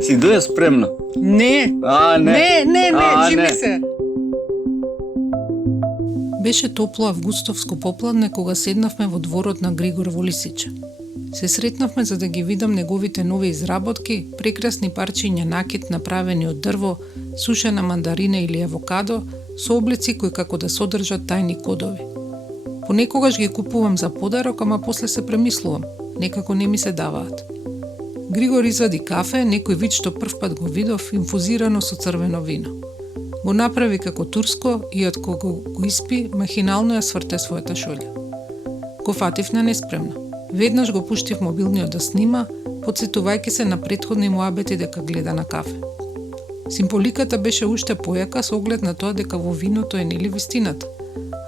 Си доја спремна? Не. Не, джими се. Беше топло августовско попладне кога седнавме во дворот на Григор во Лисиче. Се сретнавме за да ги видам неговите нови изработки, прекрасни парчиња накит направени од дрво, сушена мандарина или авокадо, со облици кои како да содржат тајни кодови. Понекогаш ги купувам за подарок, ама после се премислувам, некако не ми се даваат. Григор извади кафе, некој вид што првпат го видов, инфузирано со црвено вино. Го направи како турско и од кога го испи, махинално ја сврте својата шолја. Го фатив на неспремно. Веднаш го пуштив мобилниот да снима, подсетувајќи се на претходни муабети дека гледа на кафе. Символиката беше уште појака со оглед на тоа дека во виното е нели вистината,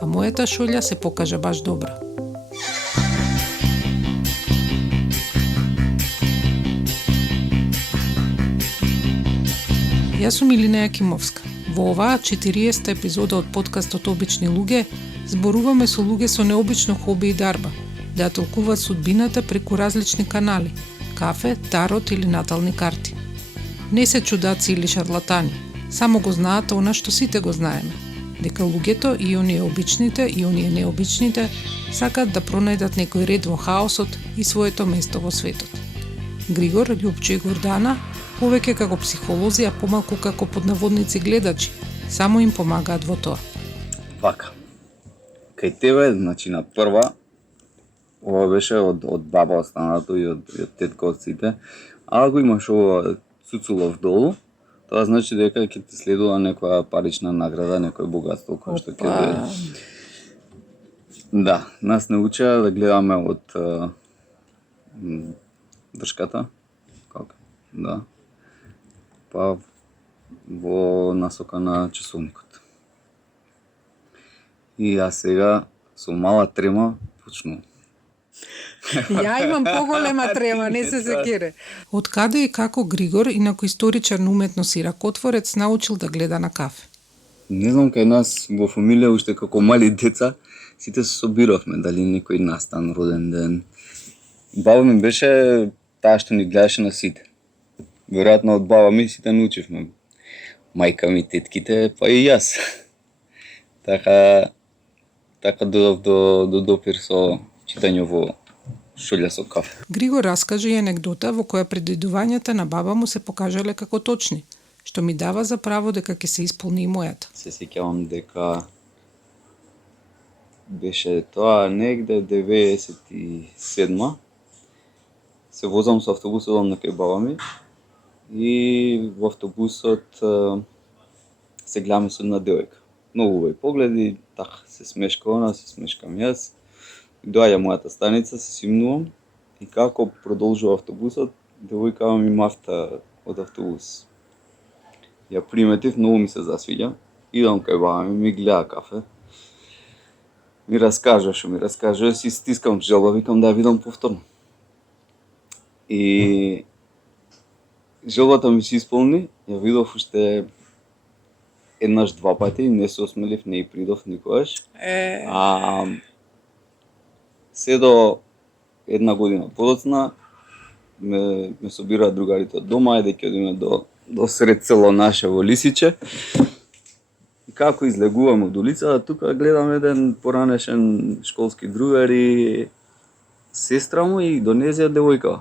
а мојата шолја се покажа баш добра. Јас сум Илина Јакимовска. Во оваа 40-та епизода од подкастот Обични луѓе зборуваме со луѓе со необично хоби и дарба, да ја толкуваат судбината преку различни канали – кафе, тарот или натални карти. Не се чудаци или шарлатани, само го знаат она што сите го знаеме, дека луѓето, и оние обичните, и оние необичните, сакаат да пронајдат некој ред во хаосот и своето место во светот. Григор, Љупчо и Гордана, повеќе како психолози, а помалку како поднаводници гледачи, само им помагаат во тоа. Вака. Кај тебе, значи на прва, ова беше од баба останато и од тетка од сите, а ако имаш ова цуцулов долу, тоа значи дека ќе ти следува некоја парична награда, некој богатство кој што ќе биде. Да, нас не учеа да гледаме од дршката, како? Да. Па во насока на часовникот. И јас сега со мала трема почнувам. Ја имам поголема трема, не се секире. Од каде и како Григор, инаку историчар на уметност и ракотворец, научил да гледа на кафе? Не знам, кај нас во фамилија уште како мали деца сите се собиравме, дали некој настан, роден ден. Баба ми беше таа што ни гледаше на сите. Веројатно од баба ми сите научивме. Мајка ми, тетките, па и јас. Така додав до допир со читање во шолја со кафе. Григор раскажа и анегдота во која предвидувањата на баба му се покажале како точни, што ми дава за право дека ќе се исполни и мојата. Се сеќавам дека беше тоа негде 97-ма. Се возам со автобусот на кај баба ми и во автобусот се гледаме со една девојка. Многу убави погледи, така се смешка она, се смешкам јас. Доаѓа мојата станица, се симнувам и како продолжува автобусот, девојкава ми мафта од автобус. Ја приметив, многу ми се засвиѓа. Идам кај баба ми гледа кафе. Ми раскажа, си стискам желба, викам да ја видам повторно. И желбата ми се исполни, ја видов уште еднаш два пати, не се осмелив, не и придов никогаш. Се до една година подоцна ме собираат другарите од дома, ајде ќе одиме до сред село наше во Лисиче. И како излегуваме од улица, тука гледам еден поранешен школски другар и сестра му и до нејзија девојка.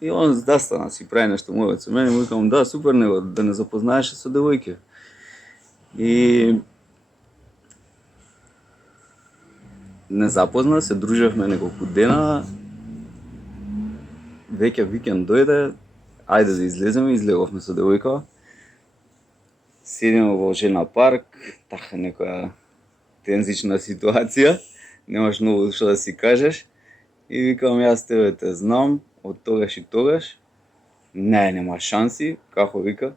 И он застана, си прави нешто мојот со мене, му викам да, супер него, да не запознаеше со девојке. И не запозна, се дружевме неколку дена, веќе викенд дојде, ајде да излеземе, излеговме со девојка. Седиме во жена парк, така некоја тензична ситуација, немаш многу што да си кажеш. И викам, јас тебе те знам, од тогаш и тогаш. Не, нема шанси, како вика.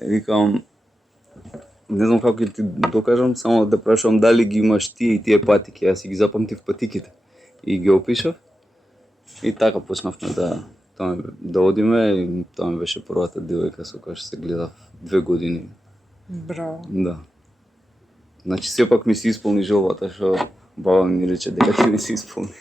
Викам, не знам како ќе ти докажам, само да прашувам дали ги имаш тие патики, јас си ги запамтив патиките. И ги опишав. И така почнавме да одиме, и тоа ми беше првата девојка со која се гледав 2 години. Браво. Да. Значи сепак ми се исполни желбата што баба ми рече дека ќе ми се исполни.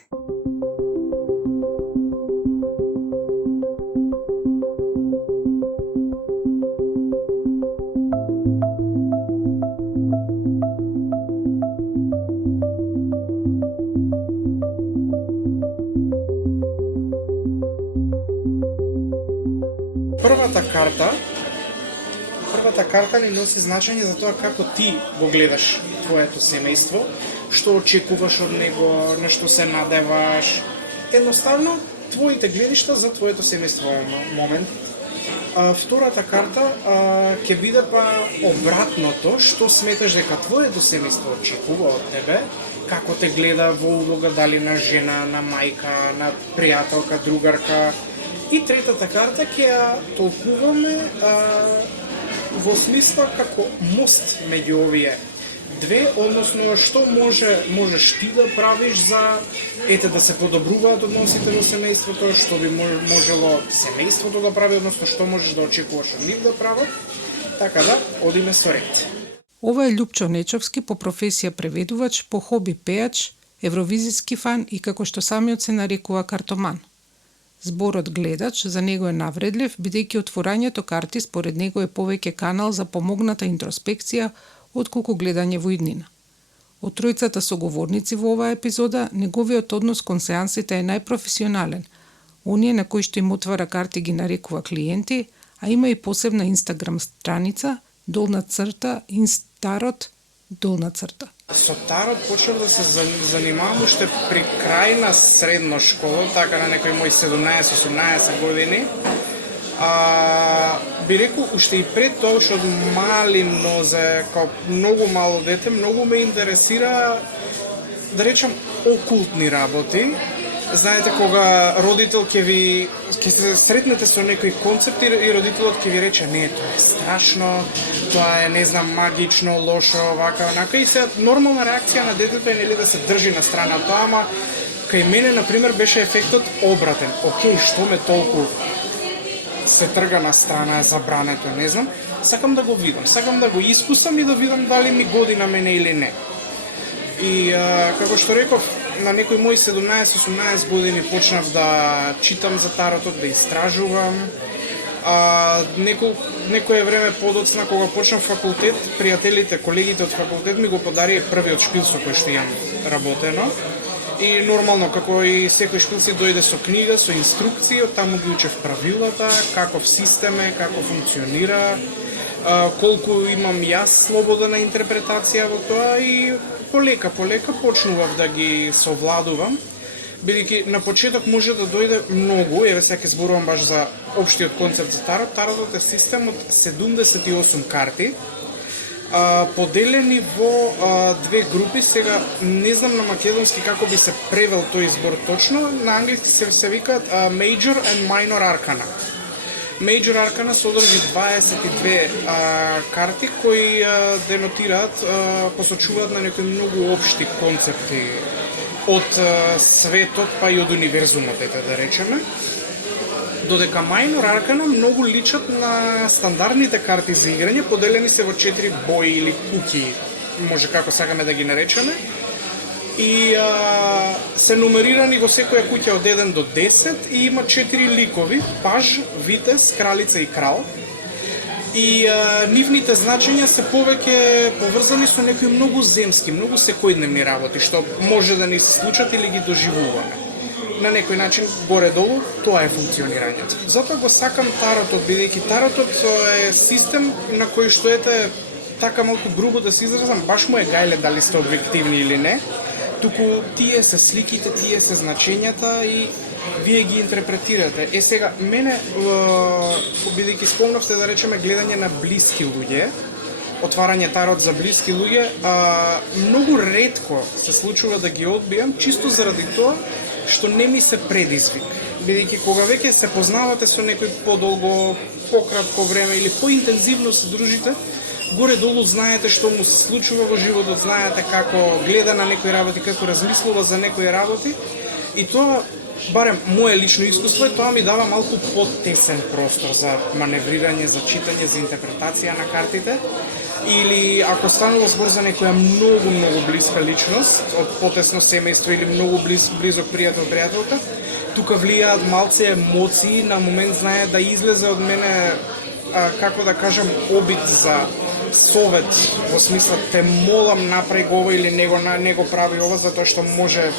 Првата карта ни носи значење за тоа како ти го гледаш твоето семејство, што очекуваш од него, на што се надеваш. Едноставно, твоите гледишта за твоето семејство во момент. Втората карта ќе биде па обратното, што сметаш дека твоето семејство очекува од тебе, како те гледа во улога, дали на жена, на мајка, на пријателка, другарка. И третата карта ќе ја толкуваме во смисла како мост меѓу овие две, односно што можеш ти да правиш за да се подобруваат односите во семејството, што би можело семејството да прави, односно што можеш да очекуваш од нив да прават, така да одиме со ред. Ова е Љупчо Нечовски, по професија преведувач, по хоби пеач, евровизиски фан и како што самиот се нарекува картоман. Зборот гледач за него е навредлив, бидејќи отворањето карти според него е повеќе канал за помогната интроспекција отколку гледање во иднина. Од тројцата соговорници во оваа епизода, неговиот однос кон сеансите е најпрофесионален. Оние на кои што им отвара карти ги нарекува клиенти, а има и посебна Инстаграм страница _инстарот_. Со тарот почнав да се занимавам уште при крај на средна школа, така на некои мои 17-18 години. Би рекол, уште и пред тоа, уште од мали нозе, као многу мало дете, многу ме интересира, да речам, окултни работи. Знаете, кога родител ќе се сретнете со некој концепт и родителот ќе ви рече не, тоа е страшно, тоа е, не знам, магично, лошо, вака, онака. И сега нормална реакција на детето е нели да се држи на страна тоа, ама кај мене, например, беше ефектот обратен. Океј, што ме толку се трга на страна, е забрането, не знам. Сакам да го видам, сакам да го искусам и да видам дали ми годи на мене или не. И како што реков, на некои мои 17-18 години почнав да читам за таротот, да истражувам. Некое време подоцна, кога почнав факултет, пријателите, колегите од факултет ми го подарија првиот шпил со кој што имам работено. И нормално, како и секој шпил си дојде со книга, со инструкции, од таму ги учев правилата, каков систем е, како функционира, колку имам јас слобода на интерпретација во тоа и полека почнував да ги совладувам, бидејќи на почеток може да дојде многу, еве сега ќе зборувам баш за општиот концепт за тарот. Таротот е систем од 78 карти, поделени во две групи. Сега не знам на македонски како би се превел тој збор точно, на англиски се викаат Major and Minor Arcana. Major Arcana содржи 22 карти кои денотираат, посочуваат на некои многу општи концепти од светот па и од универзумот, да речеме. Додека Minor Arcana многу личат на стандардните карти за играње, поделени се во 4 бои или куќи, може како сакаме да ги наречеме. И се нумерирани во секоја куќа од 1 до 10 и има 4 ликови: паж, витез, кралица и крал. И нивните значења се повеќе поврзани со некои многу земски, многу секојдневни работи, што може да ни се случат или ги доживуваме. На некој начин, горе-долу, тоа е функционирањето. Затоа го сакам таротот, бидејќи таротот е систем на кој што така малку грубо да се изразам, баш му е гајле дали сте објективни или не, туку тие се сликите, тие се значењата и вие ги интерпретирате. Сега, мене, бидејќи спомнавте да речеме гледање на блиски луѓе, отварање тарот за блиски луѓе, многу ретко се случува да ги одбијам, чисто заради тоа што не ми се предизвик. Бидејќи кога веќе се познавате со некој подолго, пократко време или поинтензивно се дружите, горе-долу знаете што му се случува во животот, знаете како гледа на некои работи, како размислува за некои работи, и тоа, барем моје лично искуство, тоа ми дава малку потесен простор за маневрирање, за читање, за интерпретација на картите. Или ако станува збор за некоја многу блиска личност од потесно семејство или многу близок пријателка, тука влијаат малце емоции, на момент знае да излезе од мене, како да кажам, обид за совет, во смисла те молам направи го ова или не го прави ова, затоа што може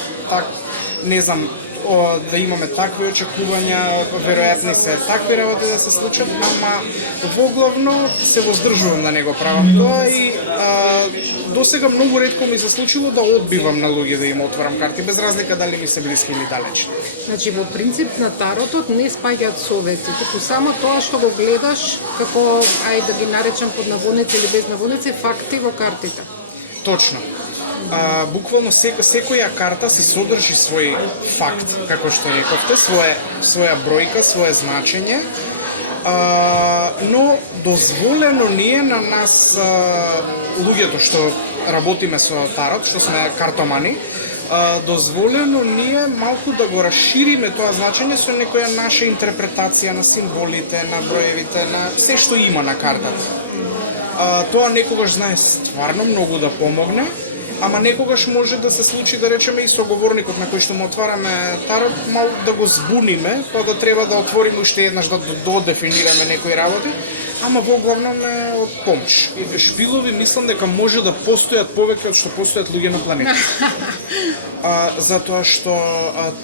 не знам, да имаме такви очекувања, веројатно се такви работи да се случат, ама воглавно се воздржувам да не го правам тоа и досега многу ретко ми се случило да одбивам на луѓе да им отворам карти, без разлика дали ми се блиски или далечни. Значи, во принцип на таротот не спаѓаат совети, туку само тоа што го гледаш, како, ајде да ги наречам под наводници или без наводници, факти во картите. Точно. Буквално секоја карта се содржи свој факт, како што рековте, своја бројка, свое значење, но дозволено ни е на нас, луѓето што работиме со тарот, што сме картомани, дозволено ни е малку да го расшириме тоа значење со некоја наша интерпретација на символите, на броевите, на се што има на картата. Тоа некогаш знае стварно многу да помогне, ама некогаш може да се случи, да речеме, и соговорникот на кој што му отвараме тарот, мал да го збуниме, па да треба да отвориме уште еднаш да додефинираме некои работи, ама во главном е од помош. Шпилови мислам дека може да постојат повеќе од што постојат луѓе на планетата. Затоа што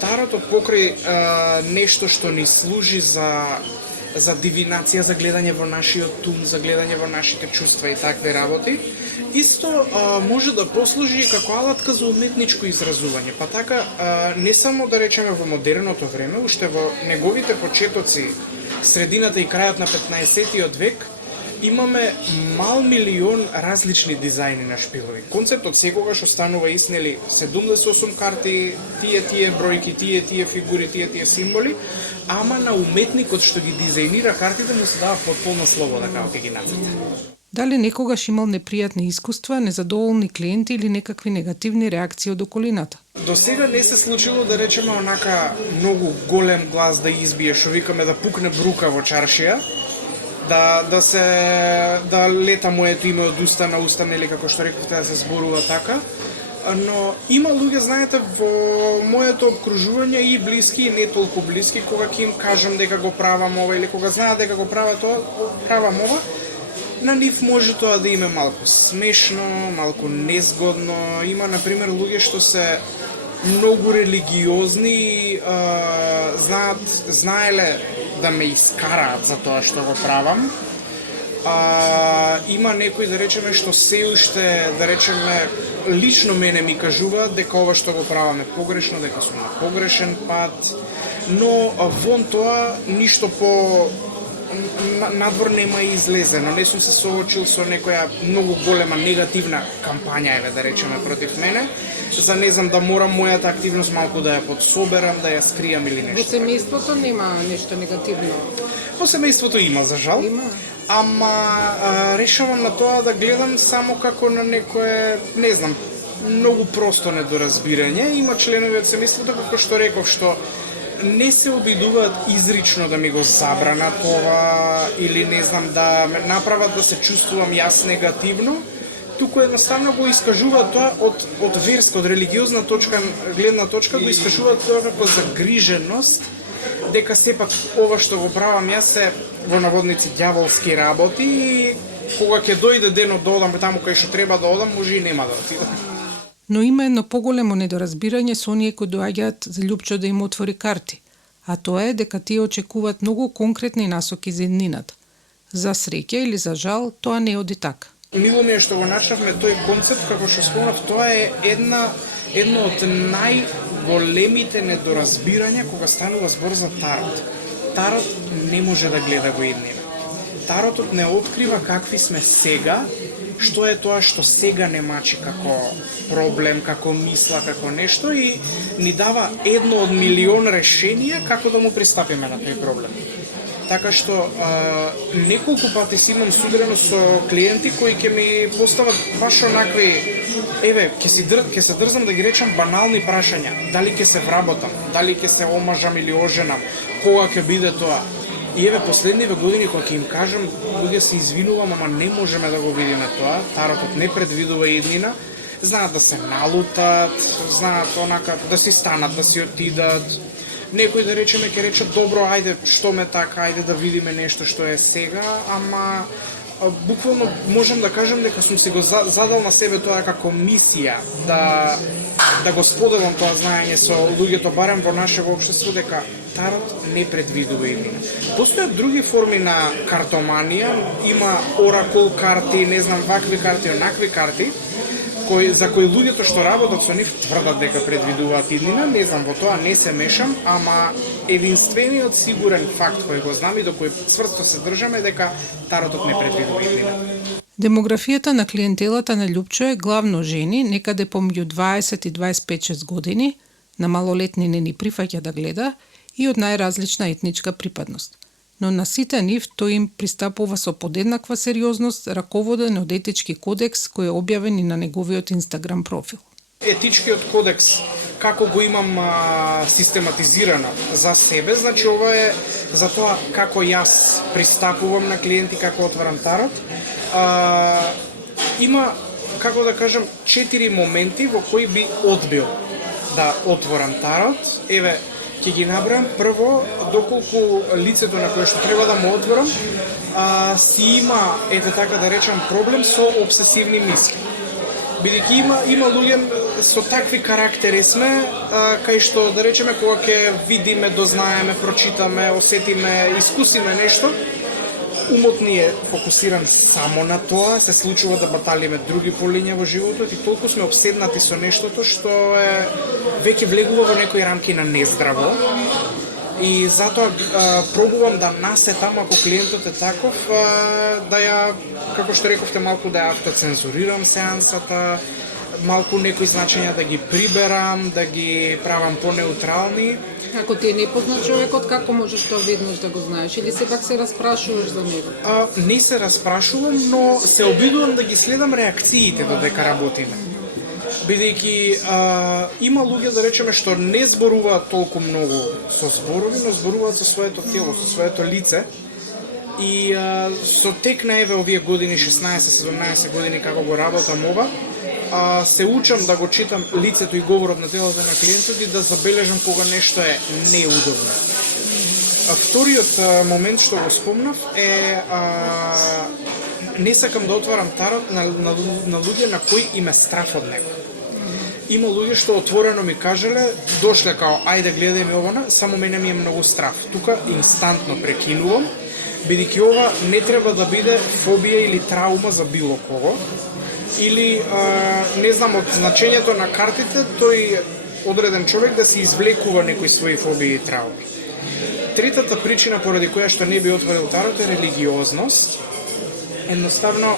таротот покрај нешто што ни служи за дивинација, за гледање во нашиот ум, за гледање во нашите чувства и такви работи, исто може да послужи како алатка за уметничко изразување. Па така, не само да речеме во модерното време, уште во неговите почетоци, средината и крајот на 15-тиот век, имаме мал милион различни дизајни на шпилови. Концептот секогаш останува ист, нели, 78 карти, тие бројки, тие фигури, тие символи, ама на уметникот што ги дизајнира картите му се дава потполна слобода како ќе ги нацрта. Дали некогаш имал непријатни искуства, незадоволни клиенти или некакви негативни реакции од околината? До сега не се случило да речеме онака многу голем глас да избие, што викаме да пукне брука во чаршија, да лета моето име од уста на уста, нели како што рековте да се зборува така. Но има луѓе, знаете, во моето обкружување и блиски и не толку блиски, кога ќе им кажам дека го правам ова или кога знаат дека го правам ова, на нив може тоа да име малку смешно, малку незгодно. Има, например, луѓе што се многу религиозни и знаеле да ме искараат за тоа што го правам. Има некои, да речеме, што се уште, да речеме, лично мене ми кажуваат дека ова што го правам е погрешно, дека сум на погрешен пат, но вон тоа ништо по надвор нема излезено. Не сум се соочил со некоја многу голема негативна кампања, да речеме, против мене, за не знам да морам мојата активност малку да ја подсоберам, да ја скријам или нешто. Во семејството нема нешто негативно? Во семејството има, за жал. Ама решавам на тоа да гледам само како на некое, не знам, многу просто недоразбирање. Има членови од семејството, како што реков, што не се обидуваат изрично да ми го забранат ова или не знам да ме направат да се чувствувам јас негативно, туку едноставно го искажуваат тоа од верска, од религиозна гледна точка го искажуваат тоа како загриженост дека сепак ова што го правам јас е во наводници ѓаволски работи и кога ќе дојде денот да одам таму кај што треба да одам, може и нема да отидам. Но има едно поголемо недоразбирање со оние кои доаѓаат за Лјупчо да им отвори карти, а тоа е дека тие очекуваат многу конкретни насоки за еднината. За среќа или за жал, тоа не оди така. Мило ми е што го начнавме тој концепт, како што спомнав, тоа е едно од најголемите недоразбирања кога станува збор за тарот. Тарот не може да гледа во иднина. Таротот не открива какви сме сега, што е тоа што сега не мачи како проблем, како мисла, како нешто и ни дава едно од милион решенија како да му пристапиме на тој проблем. Така што неколку пати си имам судрено со клиенти кои ќе ми постават баш онакви, ќе се дрзнам да ги речам банални прашања, дали ќе се вработам, дали ќе се омажам или оженам, кога ќе биде тоа. И последниве години кога ќе им кажам, луѓе се извинувам, ама не можеме да го видиме тоа, таротот не предвидува иднина, знаат да се налутат, знаат онака да си станат, да си отидат. Некој да речеме ќе рече добро, ајде што ме така, ајде да видиме нешто што е сега, ама буквално можам да кажам дека сум си го задал на себе тоа како мисија да го споделам тоа знаење со луѓето барем во нашето општество дека тарот не предвидува иднина. Постојат други форми на картоманија, има оракул карти, не знам вакви карти, онакви карти, за кои луѓето што работат со нив тврдат дека предвидуваат иднина, не знам, во тоа не се мешам, ама единствениот сигурен факт кој го знам и до кој цврсто се држаме дека таротот не предвидува иднина. Демографијата на клиентелата на Лјупчо е главно жени, некаде помеѓу 20 и 25-6 години, на малолетни не ни прифаќа да гледа, и од најразлична етничка припадност. Но на сите нив тој им пристапува со подеднаква сериозност, раководен од етички кодекс кој е објавен и на неговиот Инстаграм профил. Етичкиот кодекс, како го имам систематизирано за себе, значи ова е за тоа како јас пристапувам на клиенти, како отварам тарот. Има, како да кажам, 4 моменти во кои би одбил да отворам тарот. Еве, ќе ги набрам. Прво, доколку лицето на кое што треба да му отворам си има, ете така да речам, проблем со обсесивни мисли. Бидејќи има луѓе со такви карактери сме, кај што, да речеме, кога ќе видиме, дознаеме, прочитаме, осетиме, искусиме нешто, умот ни е фокусиран само на тоа, се случува да баталиме други полиња во животот и толку сме обседнати со нештото што е веќе влегува во некои рамки на нездраво. И затоа пробувам да насетам, ако клиентот е таков, да ја, како што рековте, малку да ја автоцензурирам сеансата, малку некои значења да ги приберам, да ги правам понеутрални. Ако ти е непознат човекот, како можеш тоа веднаш да го знаеш? Или сепак се распрашуваш за него? Не се распрашувам, но се обидувам да ги следам реакциите додека работиме. Бидејќи има луѓе, да речеме, што не зборуваат толку многу со зборови, но зборуваат со своето тело, со своето лице. И со тек на еве овие години, 16-17 години како го работам ова, се учам да го читам лицето и говорот на телото на клиентот и да забележам кога нешто е неудобно. Вториот момент што го спомнав е не сакам да отварам тарот на луѓе на кои им е страф од него. Има луѓе што отворено ми кажале, дошле као ајде гледај ме овона, само мене ми е многу страф. Тука инстантно прекинувам, бидејќи ова не треба да биде фобија или траума за било кого. Или, не знам, од значењето на картите, тој одреден човек да се извлекува некои свои фобии и трауми. Третата причина поради која што не би отворил тарот е религиозност. Едноставно,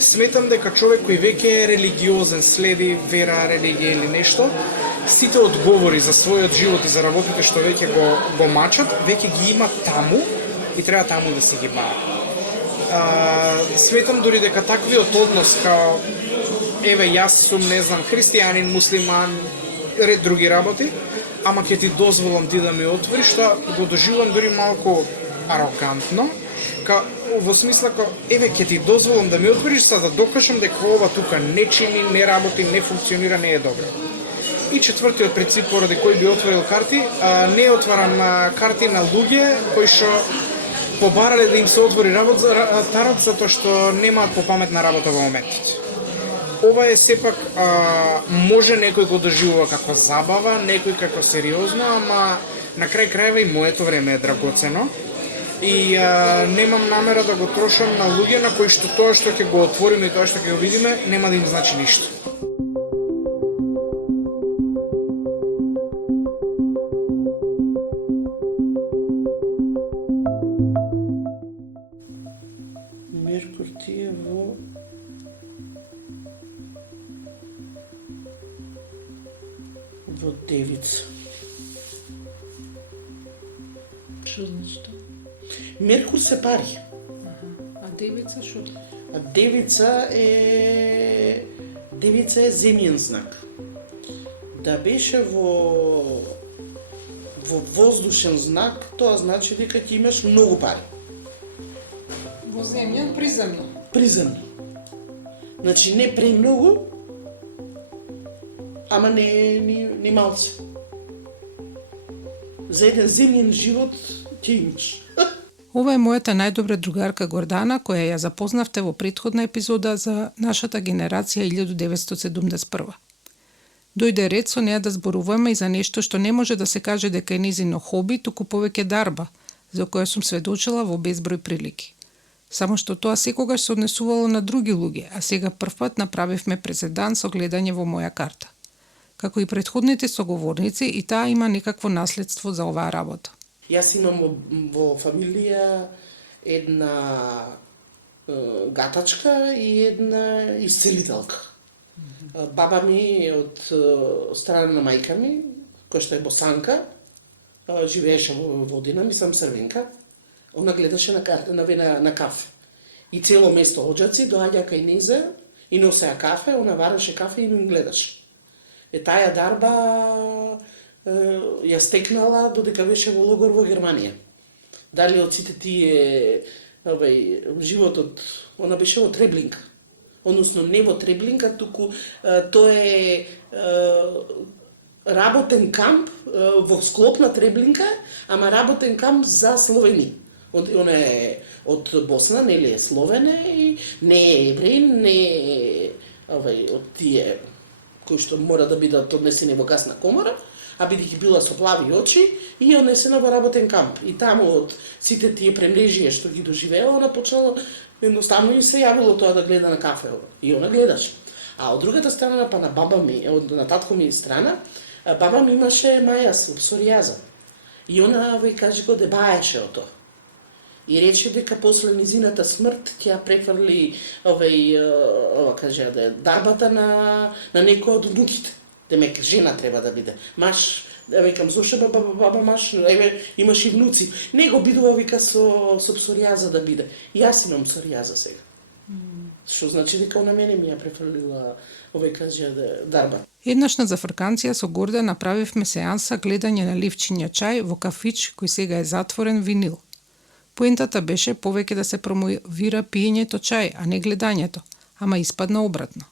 сметам дека човек кој веќе е религиозен, следи вера, религија или нешто, сите одговори за својот живот и за работите што веќе го мачат, веќе ги има таму и треба таму да се ги бави. Сметам дури дека таквиот однос као еве јас сум, не знам, христијанин, муслиман, ред други работи, ама ќе ти дозволам ти да ми отвориш, што го доживувам дури малку арогантно, во смисла као еве ќе ти дозволам да ми отвориш за да докажам дека ова тука не чини, не работи, не функционира, не е добро. И четвртиот принцип поради кој би отворил карти, не отварам карти на луѓе кои што побарале да им се отвори тарот затоа што немаат попаметна работа во моментот. Ова е сепак, може некој го доживува како забава, некој како сериозно, ама на крај крајва и моето време е драгоцено и немам намера да го трошам на луѓе на кои што тоа што ќе го отвориме и тоа што ќе го видиме нема да им значи ништо. Меркур ти е во Девица. Што значи тоа? Меркур се пари. А девица што? А Девица е земјен знак. Да беше во воздушен знак, тоа значи дека ќе имаш многу пари. Во земја, приземно. Приземно. Значи не премногу, ама не малце. За еден земјен живот ќе имаш. Ова е мојата најдобра другарка Гордана, која ја запознавте во претходна епизода за нашата генерација 1971. Дојде ред со неа да зборуваме и за нешто што не може да се каже дека е незино хоби, туку повеќе дарба, за која сум сведочила во безброј прилики. Само што тоа секогаш се однесувало на други луѓе, а сега првпат направивме преседан со гледање во моја карта. Како и претходните соговорници, и таа има некакво наследство за оваа работа. Јас имам во фамилија една гатачка и една исцелителка. Баба ми е од страна на мајка ми, која што е босанка, живееше во Водина, мислам Срвенка. Она гледаше на кафе. И цело место оджаци доаѓа кај незе и носеа кафе, она вареше кафе и им гледаше. Таа дарба ја стекнала додека беше во логор во Германија. Дали од сите тие животот, она беше во Треблинка. Односно не во Треблинка, туку тоа е работен камп во склоп на Треблинка, ама работен камп за Словени. Она е од Босна, нели е Словене и не е евреин, не е од тие кои што мора да бидат однесени во гасна комора, а бидејќи била со плави очи и однесена во работен камп. И таму од сите тие премрежија што ги доживеела, она почнала едноставно и се јавило тоа да гледа на кафе. И она гледаше. А од другата страна, па на баба ми, на татко ми страна, баба ми имаше мајас, псоријаза. И она, каже го, дебаеше од тоа. И рече дека после низината смрт ќе ја префрли дарбата на некој од внуките. Демек жена треба да биде. Маш, викам, зошто баба маш, имаш и внуци. Не го бидува, вика, со псоријаза да биде. И јас имам псоријаза сега. Што значи дека на мене ми ја префрлила дарба. Еднаш на зафрканција со Горда направивме сеанса гледање на ливчиња чај во кафич кој сега е затворен винил. Поентата беше повеќе да се промовира пиењето чај, а не гледањето, ама испадна обратно.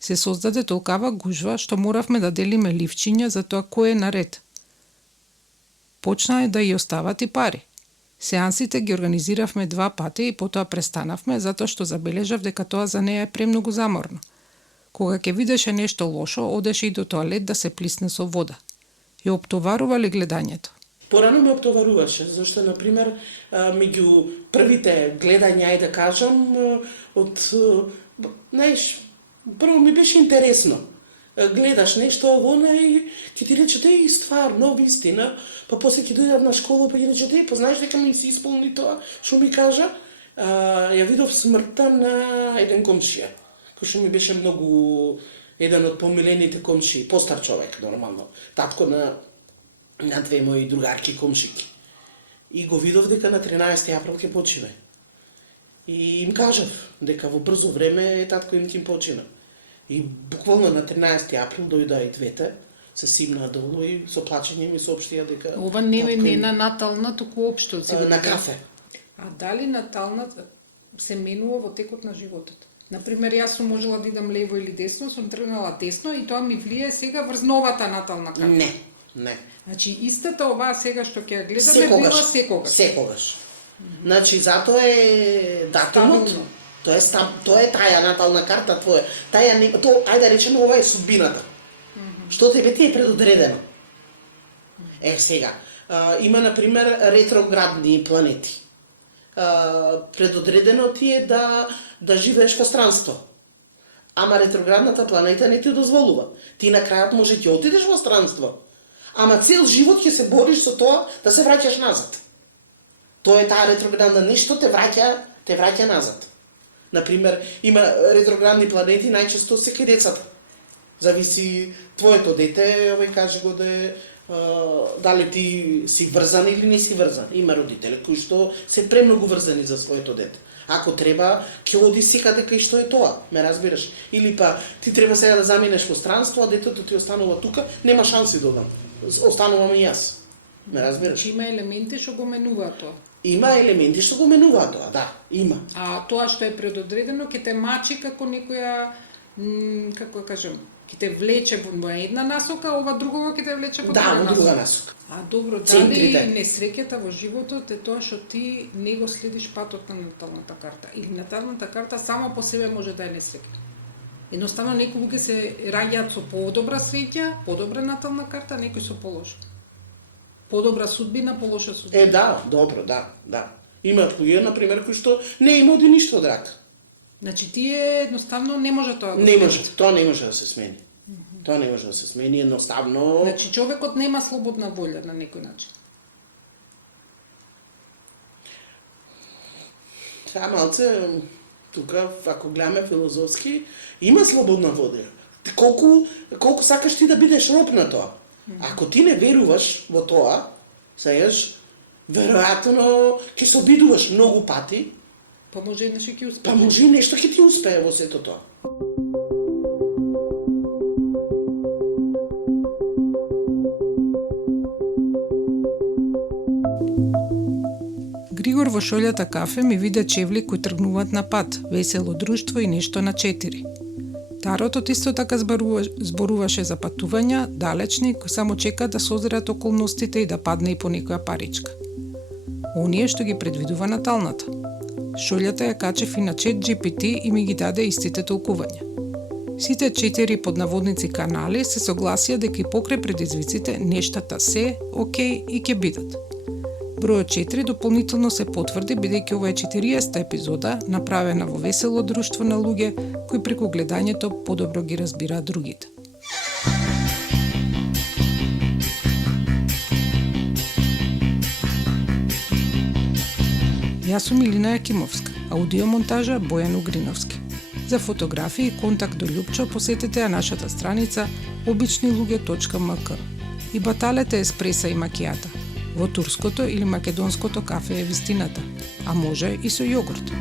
Се создаде толкава гужва што моравме да делиме ливчиња за тоа кој е наред. Почнаа да ја остават и пари. Сеансите ги организиравме 2 пати и потоа престанавме затоа што забележав дека тоа за неа е премногу заморно. Кога ќе видеше нешто лошо, одеше и до тоалет да се плисне со вода. Ја оптоварувале гледањето. Порано ме оптоваруваше, зашто, например, меѓу првите гледања, ајде да кажам, прво ми беше интересно. Гледаш нешто ово и ќе ти рече, и стварно, вистина, па после ќе дојдат на школа, па ќе рече, па знаеш дека ми се исполни тоа, што ми кажа? Ја видов смртта на еден комшија, кој што ми беше многу еден од помилените комшии, постар човек, нормално, татко на 2 мои другарки комшики. И го видов дека на 13 април ќе почине. И им кажав дека во брзо време татко им ќе почина. И буквално на 13 април дојдоа и двете, се симнаа долу и со плачење ми соопштија дека Ова не е на натална, туку општо на кафе. А дали натална се менува во текот на животот? Например, јас сум можела да идам лево или десно, сум тргнала десно и тоа ми влие сега врз новата натална карта. Не. Значи, истата оваа сега што ќе ја гледаме била секогаш. Секогаш. Значи, затоа е датумот, тоа е таја натална карта твоја. Ајде да речеме, ова е судбината. Што тебе ти е предодредено. Сега, има, например, ретроградни планети. Предодредено ти е да живееш во странство. Ама ретроградната планета не ти дозволува. Ти на крајот може ќе отидеш во странство. Ама цел живот ќе се бориш со тоа да се враќаш назад. Тоа е таа ретроградна, нешто те враќа назад. Например, има ретроградни планети, најчесто се кај децата. Зависи твоето дете, каже го дали ти си врзан или не си врзан. Има родители кои што се премногу врзани за своето дете. Ако треба, ќе оди секаде кај што е тоа, ме разбираш? Или па ти треба сега да заминеш во странство, а детето ти останува тука, нема шанси да одам. Останувам и јас. Ме разбираш? Има елементи што го менуваат тоа. Има елементи што го менуваат тоа, да, има. А тоа што е предодредено ќе те мачи како некоја, како да кажем, Ќе те влече во една насока, ова другого ќе те влече во Да, друга во друга насока. насока. А добро, дали Центрите. несреќата во животот е тоа што ти не го следиш патот на наталната карта или наталната карта само по себе може да е несреќа? Едноставно некои луѓе се раѓаат со подобра среќа, подобра натална карта, некои со полоша. Подобра судбина, полоша судбина. Да, добро, да. Има луѓе, например, кои што не има оди ништо од рак. Значи тие едноставно не може тоа Не може, тоа не може да се смени. Тоа не може да се смени, едноставно. Значи човекот нема слободна волја на некој начин. Сега малце, тука, ако гледаме филозофски, има слободна волја. Колку сакаш ти да бидеш роб на тоа? Ако ти не веруваш во тоа, сееш, веројатно ќе се обидуваш многу пати, Па може еднаш и ќе успее. па може и нешто ќе ти успее во сето тоа. Григор во шолјата кафе ми виде чевли кои тргнуваат на пат, весело друштво и нешто на 4. Таротот исто така зборуваше за патувања, далечни, кои само чекаат да созреат околностите и да падне и по некоја паричка. Оние што ги предвидува наталната. Шолјата ја качев и на ChatGPT и ми ги даде истите толкувања. Сите 4 поднаводници канали се согласија дека и покрај предизвиците нештата се окей и ќе бидат. Бројот 4 дополнително се потврди бидејќи ова е 40-та епизода направена во весело друштво на луѓе кои преку гледањето подобро ги разбираат другите. Јас сум Илина Јакимовска, аудиомонтажа Бојан Угриновски. За фотографии и контакт до Љупчо посетете ја нашата страница обичнилуѓе.мк и баталете еспреса и макијата. Во турското или македонското кафе е вистината, а може и со јогурт.